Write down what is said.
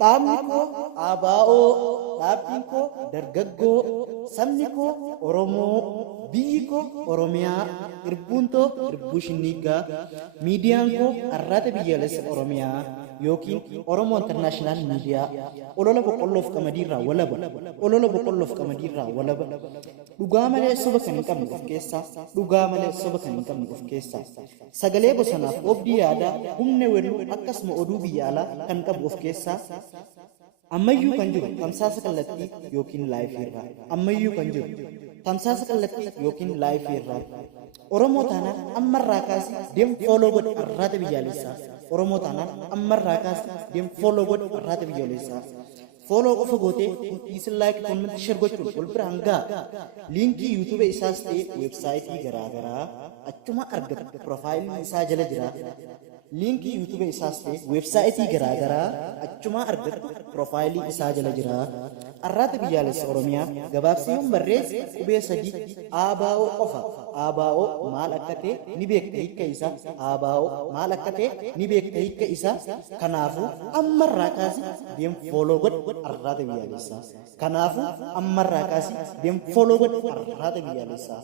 Dhaabni koo ABO, dhaabbiin koo dargaggoo, sabni koo Oromoo, biyyi koo Oromiyaa, irbuun too irbuu shinniigaa, miidiyaan koo arraata biyyaalessa Oromiyaa yookiin Oromoo Internaashinaal Miidiyaa, olola boqqolloof qamadiirraa walaba, olola boqqolloof qamadiirraa walaba, dhugaa malee soba kan hin qabne of keessaa, dhugaa malee soba kan hin qabne of keessaa, sagalee bosonaaf oobdii yaadaa, humna weelluu akkasuma oduu biyya alaa kan qabu of keessaa, ammayyuu kan jiru tamsaasa kallattii yookiin laayifii irraa, ammayyuu kan jiru tamsaasa kallattii yookiin laayifii irraa. Oromoo taanaan ammarraa kaasee deem fooloo godhe arraata biyyaalessaa. Oromoo taanaan ammarraa kaasee deem fooloo godhe arraata biyyaalessaa. Fooloo qofa gootee dhiisin laayik koomenti shir gochuun wal bira hangaa liinkii yuutuuba isaas ta'e weebsaayitii garaagaraa achuma argatu piroofaayilii isaa jala jira. Liinkii yuutuuba isaas ta'e weebsaayitii garaagaraa achuma argatu piroofaayilii isaa jala jira. Arraata biyyaalessa Oromiyaa gabaabsinuun barreesse qubee sadii ABO qofa. ABO maal akka ta'e ni beekta hiikka isaa. ABO maal akka ta'e ni beekta hiikka isaa. Kanaafuu ammarraa kaasee deem fooloo godhe arraata biyyaalessaa. Kanaafuu ammarraa kaasee deem fooloo godhe arraata biyyaalessaa.